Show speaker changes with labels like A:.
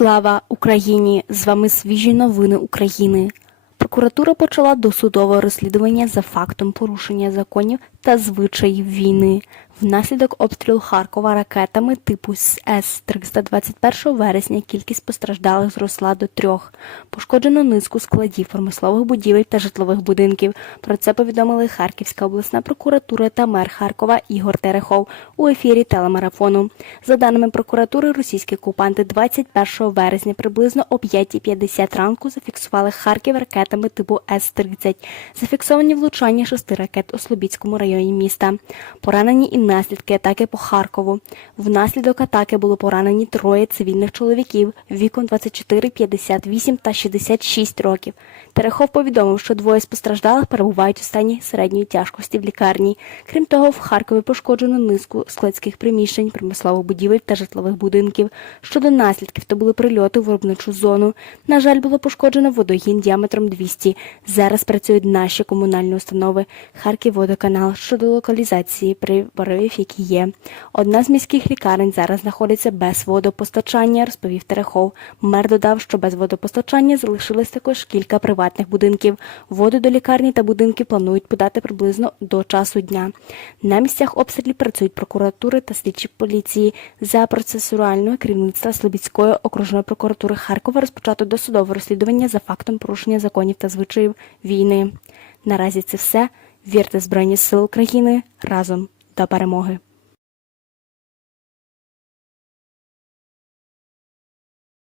A: Слава Україні! З вами свіжі новини України. Прокуратура почала досудове розслідування за фактом порушення законів та звичаїв війни. Внаслідок обстрілу Харкова ракетами типу С-300 21 вересня кількість постраждалих зросла до трьох. Пошкоджено низку складів промислових будівель та житлових будинків. Про це повідомили Харківська обласна прокуратура та мер Харкова Ігор Терехов у ефірі телемарафону. За даними прокуратури, російські окупанти 21 вересня приблизно о 5.50 ранку зафіксували Харків ракетами типу С-30. Зафіксовані влучання шести ракет у Слобідському районі міста. Поранені і наслідки атаки по Харкову. Внаслідок атаки було поранені троє цивільних чоловіків віком 24, 58 та 66 років. Терехов повідомив, що двоє з постраждалих перебувають у стані середньої тяжкості в лікарні. Крім того, в Харкові пошкоджено низку складських приміщень, промислових будівель та житлових будинків. Щодо наслідків, то були прильоти в виробничу зону. На жаль, було пошкоджено водогін діаметром 200. Зараз працюють наші комунальні установи Харківводоканал щодо локалізації приборів, які є. Одна з міських лікарень зараз знаходиться без водопостачання, розповів Терехов. Мер додав, що без водопостачання залишилось також кілька приватних будинків. Воду до лікарні та будинків планують подати приблизно до часу дня. На місцях обстрілів працюють прокуратури та слідчі поліції. За процесуального керівництва Слобідської окружної прокуратури Харкова розпочато досудове розслідування за фактом порушення законів та звичаїв війни. Наразі це все. Вірте Збройні Сили України разом до перемоги.